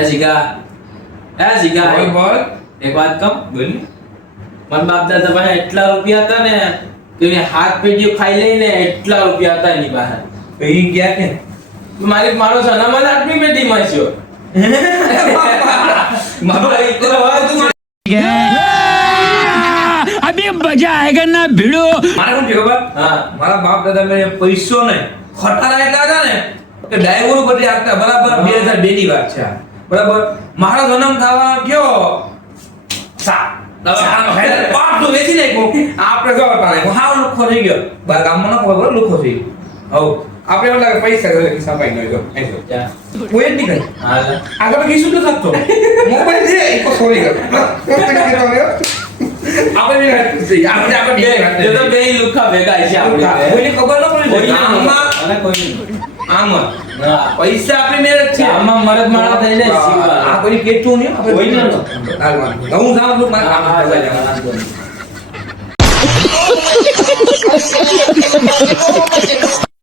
જીગા બોલ એક વાત કહું બોલ મન બાપ દાદા પાસે એટલા રૂપિયા હતા ને કે એને હાથ પેટીઓ ખાઈ લઈને એટલા રૂપિયા હતા એની પાસે કઈ ગયા કે માલિક મારો સનામાં આટલી પેટી માસ્યો મારો એટલો હોય તું अभी मजा आएगा ना भिड़ो। મારે શું થયું ખબર હા મારા બાપ દાદા મેં પૈસો ને ખટારા એટલા હતા ને કે ડાયવરો બધી આપતા બરાબર 2002 ની વાત છે આ. બરાબર મારો જન્મ થવા ગયો પાપ તો વેચી નાખ્યો આપણે જો તારે હાવ લુખો થઈ ગયો બાર ગામમાં ન ખબર લુખો થઈ ગયો હવ આપણે એવું લાગે પૈસા ખિસ્સા પાઈ ગયો આજો જા કોઈ જ નહીં હા જા. આગળ કીશું તો થતો મોબાઈલ છે एको સોરી કર આપણે બી વાત કરી આપણે બે વાત જો તો બે લુખા ભેગા છે આપણે કોઈને ખબર ન પડી કોઈ ના આમાં અને કોઈ નહીં. આમ હા. પૈસા આપણે મેરેજ છે આમાં મરદ માળા થઈને શીખવા. આ કોઈ કેટું નહીં આપણે કોઈ નહીં. હાલવાનું હું જાઉં છું મારે કામ હા, કરવા હા, જવાનું. હા.